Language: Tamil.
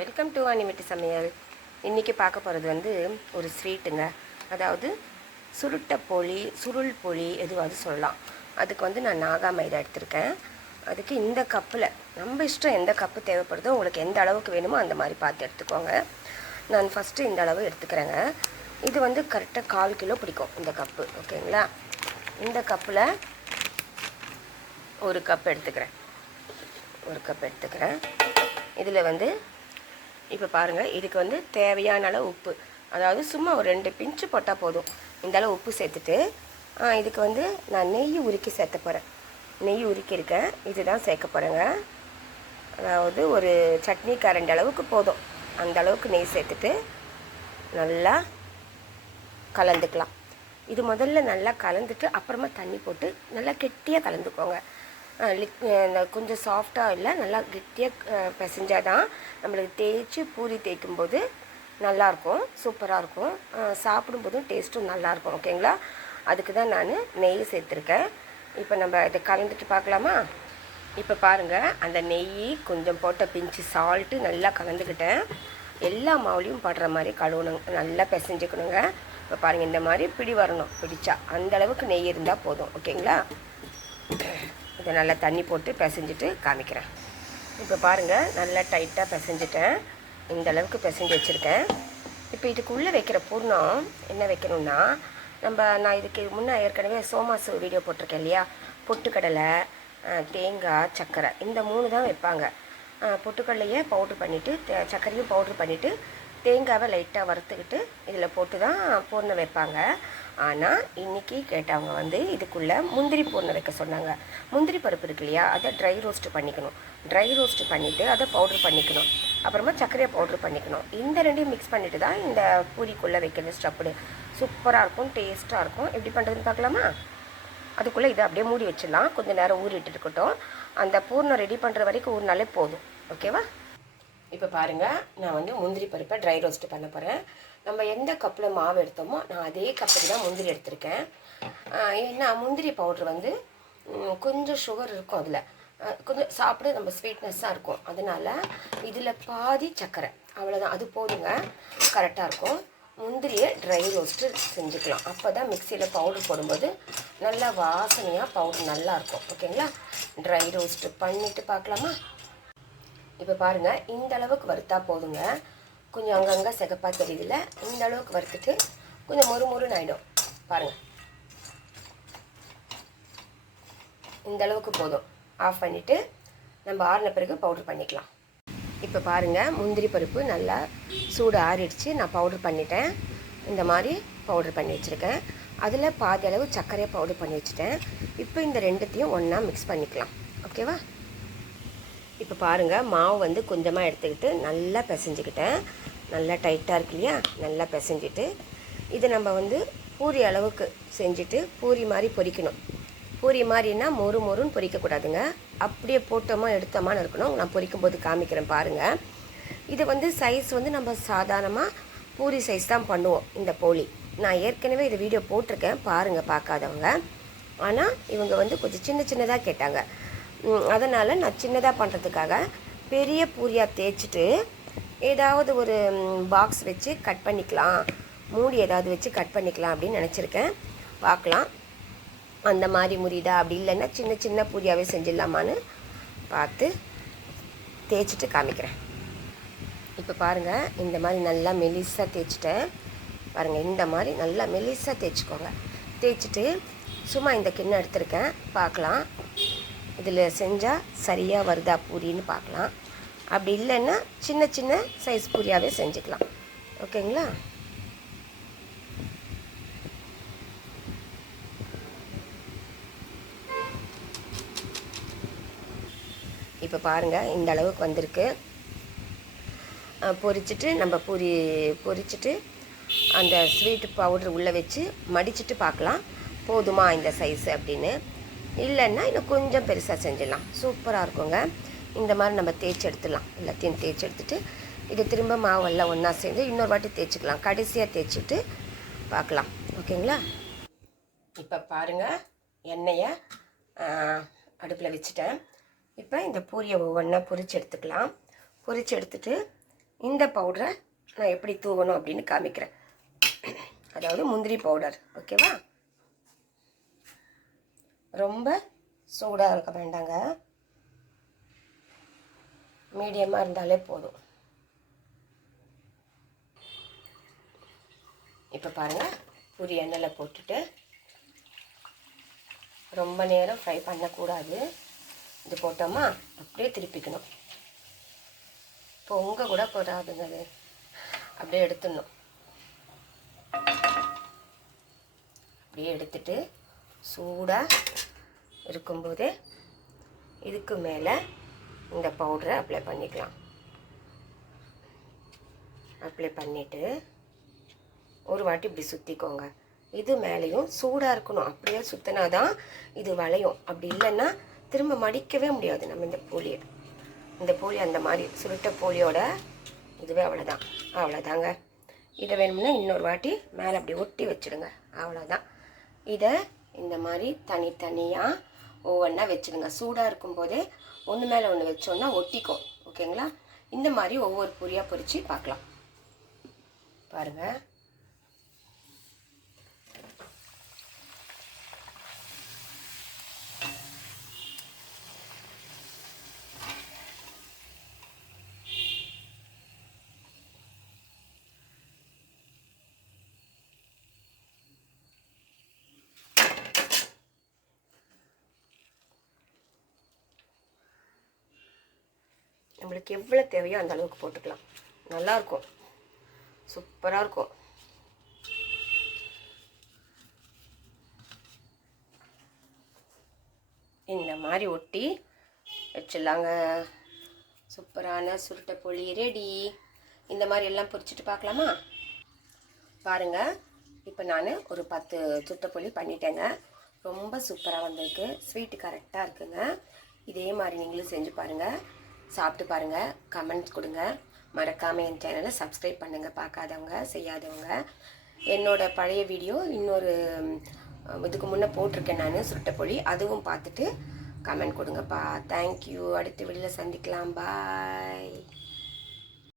வெல்கம் டு அனிமிட்டி சமையல். இன்றைக்கி பார்க்க போகிறது வந்து ஒரு ஸ்வீட்டுங்க. அதாவது சுருள் பொழி எதுவாவது சொல்லலாம். அதுக்கு வந்து நான் நாகா மைதா எடுத்திருக்கேன். அதுக்கு இந்த கப்பில் நம்ம இஷ்டம் எந்த கப்பு தேவைப்படுதோ உங்களுக்கு எந்த அளவுக்கு வேணுமோ அந்த மாதிரி பார்த்து எடுத்துக்கோங்க. நான் ஃபஸ்ட்டு இந்த அளவு எடுத்துக்கிறேங்க. இது வந்து கரெக்டாக 1/4 கிலோ பிடிக்கும் இந்த கப்பு. ஓகேங்களா? இந்த கப்பில் ஒரு கப் எடுத்துக்கிறேன். இதில் வந்து இப்போ பாருங்கள், இதுக்கு வந்து தேவையான அளவு உப்பு, அதாவது சும்மா ஒரு 2 பிஞ்சு போட்டால் போதும். இந்த அளவு உப்பு சேர்த்துட்டு இதுக்கு வந்து நான் நெய் உருக்கி சேர்த்த போகிறேன். நெய் உருக்கியிருக்கேன், இதுதான் சேர்க்க போகிறேங்க. அதாவது ஒரு சட்னி கரண்டி அளவுக்கு போதும். அந்த அளவுக்கு நெய் சேர்த்துட்டு நல்லா கலந்துக்கலாம். இது முதல்ல நல்லா கலந்துட்டு அப்புறமா தண்ணி போட்டு நல்லா கெட்டியாக கலந்துக்கோங்க. கொஞ்சம் சாஃப்டாக இல்லை, நல்லா கெட்டியாக பிசைஞ்சால் தான் நம்மளுக்கு தேய்ச்சி பூரி தேய்க்கும்போது நல்லாயிருக்கும், சூப்பராக இருக்கும். சாப்பிடும்போதும் டேஸ்ட்டும் நல்லாயிருக்கும். ஓகேங்களா? அதுக்கு தான் நான் நெய் சேர்த்துருக்கேன். இப்போ நம்ம இதை கலந்துட்டு பார்க்கலாமா? இப்போ பாருங்கள், அந்த நெய் கொஞ்சம் போட்ட பிஞ்சு சால்ட்டு நல்லா கலந்துக்கிட்டேன். எல்லா மாவுலையும் படுற மாதிரி கழுவணுங்க, நல்லா பிசைஞ்சுக்கணுங்க. இப்போ பாருங்கள், இந்த மாதிரி பிடி வரணும். பிடிச்சா அந்தளவுக்கு நெய் இருந்தால் போதும். ஓகேங்களா? இதை நல்லா தண்ணி போட்டு பிசைஞ்சிட்டு காமிக்கிறேன். இப்போ பாருங்கள், நல்லா டைட்டாக பிசைஞ்சிட்டேன். இந்த அளவுக்கு பிசைஞ்சு வச்சுருக்கேன். இப்போ இதுக்குள்ளே வைக்கிற பூர்ணம் என்ன வைக்கணும்னா, நான் இதுக்கு முன்னே ஏற்கனவே சோமாசு வீடியோ போட்டிருக்கேன் இல்லையா? பொட்டுக்கடலை, தேங்காய், சர்க்கரை, இந்த 3 தான் வைப்பாங்க. பொட்டுக்கடலையை பவுட்ரு பண்ணிவிட்டு சர்க்கரையும் பவுட்ரு பண்ணிவிட்டு தேங்காவை லைட்டாக வறுத்துக்கிட்டு இதில் போட்டு தான் பூர்ணம் வைப்பாங்க. ஆனால் இன்றைக்கி கேட்டவங்க வந்து இதுக்குள்ளே முந்திரி பூர்ணம் வைக்க சொன்னாங்க. முந்திரி பருப்பு இருக்கு இல்லையா, அதை ட்ரை ரோஸ்ட்டு பண்ணிக்கணும். ட்ரை ரோஸ்ட்டு பண்ணிவிட்டு அதை பவுட்ரு பண்ணிக்கணும். அப்புறமா சர்க்கரையை பவுட்ரு பண்ணிக்கணும். இந்த 2ஐயும் மிக்ஸ் பண்ணிவிட்டு தான் இந்த பூரிக்குள்ளே வைக்கிறது ஸ்டப்புடு. சூப்பராக இருக்கும், டேஸ்ட்டாக இருக்கும். எப்படி பண்ணுறதுன்னு பார்க்கலாமா? அதுக்குள்ளே இதை அப்படியே மூடி வச்சிடலாம். கொஞ்சம் நேரம் ஊறிட்டு இருக்கட்டும். அந்த பூர்ணம் ரெடி பண்ணுற வரைக்கும் ஊறினாலே போதும். ஓகேவா? இப்போ பாருங்கள், நான் வந்து முந்திரி பருப்பை ட்ரை ரோஸ்ட்டு பண்ண போகிறேன். நம்ம எந்த கப்பில் மாவு எடுத்தோமோ நான் அதே கப்பில் தான் முந்திரி எடுத்திருக்கேன். ஏன்னா முந்திரி பவுட்ரு வந்து கொஞ்சம் சுகர் இருக்கும், அதில் கொஞ்சம் சாப்பிட நம்ம ஸ்வீட்னஸ்ஸாக இருக்கும். அதனால் இதில் பாதி சர்க்கரை, அவ்வளோதான், அது போதுங்க, கரெக்டாக இருக்கும். முந்திரியை ட்ரை ரோஸ்ட்டு செஞ்சுக்கலாம். அப்போ தான் மிக்சியில் பவுட்ரு போடும்போது நல்லா வாசனையாக பவுட்ரு நல்லாயிருக்கும். ஓகேங்களா? ட்ரை ரோஸ்ட்டு பண்ணிவிட்டு பார்க்கலாமா? இப்போ பாருங்கள், இந்த அளவுக்கு வறுத்தா போதுங்க. கொஞ்சம் அங்கங்கே சிகப்பாக தெரியுதுல்ல, இந்த அளவுக்கு வறுத்துட்டு கொஞ்சம் மொறுன்னு ஆகிடும். பாருங்கள், இந்த அளவுக்கு போதும். ஆஃப் பண்ணிவிட்டு நம்ம ஆறின பிறகு பவுட்ரு பண்ணிக்கலாம். இப்போ பாருங்கள், முந்திரி பருப்பு நல்லா சூடு ஆறிடுச்சு. நான் பவுட்ரு பண்ணிட்டேன். இந்த மாதிரி பவுட்ரு பண்ணி வச்சுருக்கேன். அதில் பாதி அளவு சர்க்கரையை பவுட்ரு பண்ணி வச்சுட்டேன். இப்போ இந்த 2த்தையும் ஒன்றா மிக்ஸ் பண்ணிக்கலாம். ஓகேவா? இப்போ பாருங்கள், மாவு வந்து கொஞ்சமாக எடுத்துக்கிட்டு நல்லா பிசைஞ்சிக்கிட்டேன். நல்லா டைட்டாக இருக்கு இல்லையா? நல்லா பிசைஞ்சிட்டு இதை நம்ம வந்து பூரி அளவுக்கு செஞ்சுட்டு பூரி மாதிரி பொரிக்கணும். பூரி மாதிரின்னா மொறுன்னு பொரிக்கக்கூடாதுங்க. அப்படியே போட்டோமா எடுத்தோமான்னு இருக்கணும். நான் பொரிக்கும்போது காமிக்கிறேன் பாருங்கள். இது வந்து சைஸ் வந்து நம்ம சாதாரணமாக பூரி சைஸ் தான் பண்ணுவோம் இந்த போலி. நான் ஏற்கனவே இதை வீடியோ போட்டிருக்கேன், பாருங்கள் பார்க்காதவங்க. ஆனால் இவங்க வந்து கொஞ்சம் சின்னதாக கேட்டாங்க. அதனால் நான் சின்னதாக பண்ணுறதுக்காக பெரிய பூரியாக தேய்ச்சிட்டு ஏதாவது ஒரு பாக்ஸ் வச்சு கட் பண்ணிக்கலாம், மூடி ஏதாவது வச்சு கட் பண்ணிக்கலாம் அப்படின்னு நினச்சிருக்கேன். பார்க்கலாம் அந்த மாதிரி முடியுதா, அப்படி இல்லைன்னா சின்ன பூரியாகவே செஞ்சிடலாமான்னு பார்த்து தேய்ச்சிட்டு காமிக்கிறேன். இப்போ பாருங்கள், இந்த மாதிரி நல்லா மெலிசாக தேய்ச்சிட்டேன். பாருங்கள், இந்த மாதிரி நல்லா மெலிசாக தேய்ச்சிக்கோங்க. தேய்ச்சிட்டு சும்மா இந்த கிண்ணம் எடுத்திருக்கேன், பார்க்கலாம் இதில் செஞ்சால் சரியாக வருதா பூரின்னு பார்க்கலாம். அப்படி இல்லைன்னா சின்ன சைஸ் பூரியாகவே செஞ்சுக்கலாம். ஓகேங்களா? இப்போ பாருங்கள், இந்த அளவுக்கு வந்திருக்கு. பொரிச்சிட்டு நம்ம பொரிச்சிட்டு அந்த ஸ்வீட் பவுட்ரு உள்ளே வச்சு மடிச்சுட்டு பார்க்கலாம் போதுமா இந்த சைஸு அப்படின்னு. இல்லைன்னா இன்னும் கொஞ்சம் பெருசாக செஞ்சிடலாம், சூப்பராக இருக்குங்க. இந்த மாதிரி நம்ம தேய்ச்சி எடுத்துடலாம். எல்லாத்தையும் தேய்ச்சி எடுத்துகிட்டு இது திரும்ப மாவெல்லாம் ஒன்றா சேர்ந்து இன்னொரு வாட்டி தேய்ச்சிக்கலாம். கடைசியாக தேய்ச்சிட்டு பார்க்கலாம். ஓகேங்களா? இப்போ பாருங்கள், எண்ணெயை அடுப்பில் வச்சுட்டேன். இப்போ இந்த பூரியை ஒவ்வொன்றா பொரித்து எடுத்துக்கலாம். பொரித்து எடுத்துகிட்டு இந்த பவுடரை நான் எப்படி தூவணும் அப்படின்னு காமிக்கிறேன். அதாவது முந்திரி பவுடர். ஓகேவா? ரொம்ப சூடாக இருக்க வேண்டாங்க, மீடியமாக இருந்தாலே போதும். இப்போ பாருங்கள், பூரி எண்ணெயில் போட்டுட்டு ரொம்ப நேரம் ஃப்ரை பண்ணக்கூடாது. இது போட்டோமா அப்படியே திருப்பிக்கணும். பொங்க கூட போடாதுங்க, அது அப்படியே எடுத்துடணும். அப்படியே எடுத்துட்டு சூடாக இருக்கும்போதே இதுக்கு மேலே இந்த பவுடரை அப்ளை பண்ணிக்கலாம். அப்ளை பண்ணிவிட்டு ஒரு வாட்டி இப்படி சுற்றிக்கோங்க. இது மேலேயும் சூடாக இருக்கணும், அப்படியே சுற்றினா தான் இது வளையும். அப்படி இல்லைன்னா திரும்ப மடிக்கவே முடியாது நம்ம இந்த போலி அந்த மாதிரி சுருட்ட போலியோட இதுவே அவ்வளோதாங்க. இதை வேணும்னா இன்னொரு வாட்டி மேலே அப்படி ஒட்டி வச்சுடுங்க, அவ்வளோதான். இதை இந்த மாதிரி தனித்தனியாக ஒவ்வொன்றா வச்சுடுங்க. சூடாக இருக்கும்போதே ஒன்று மேலே ஒன்று வச்சோன்னா ஒட்டிக்கும். ஓகேங்களா? இந்த மாதிரி ஒவ்வொரு பூரியாக பொரித்து பார்க்கலாம். பாருங்கள், நம்மளுக்கு எவ்வளோ தேவையோ அந்த அளவுக்கு போட்டுக்கலாம். நல்லாயிருக்கும், சூப்பராக இருக்கும். இந்த மாதிரி ஒட்டி வச்சிடலாங்க. சூப்பரான சுருட்டை பொழி ரெடி. இந்த மாதிரி எல்லாம் பொரிச்சிட்டு பார்க்கலாமா? பாருங்கள், இப்போ நான் ஒரு 10 சுட்டப்பொழி பண்ணிட்டேங்க. ரொம்ப சூப்பராக வந்திருக்கு. ஸ்வீட்டு கரெக்டாக இருக்குங்க. இதே மாதிரி நீங்களும் செஞ்சு பாருங்கள், சாப்பிட்டு பாருங்கள், கமெண்ட்ஸ் கொடுங்க. மறக்காமல் என் சேனலை சப்ஸ்கிரைப் பண்ணுங்கள், பார்க்காதவங்க செய்யாதவங்க. என்னோடய பழைய வீடியோ இன்னொரு இதுக்கு முன்னே போட்டிருக்கேன் நான், சுருட்டைப்பொழி. அதுவும் பார்த்துட்டு கமெண்ட் கொடுங்கப்பா. தேங்க்யூ. அடுத்த வீடியோவில் சந்திக்கலாம். பாய்.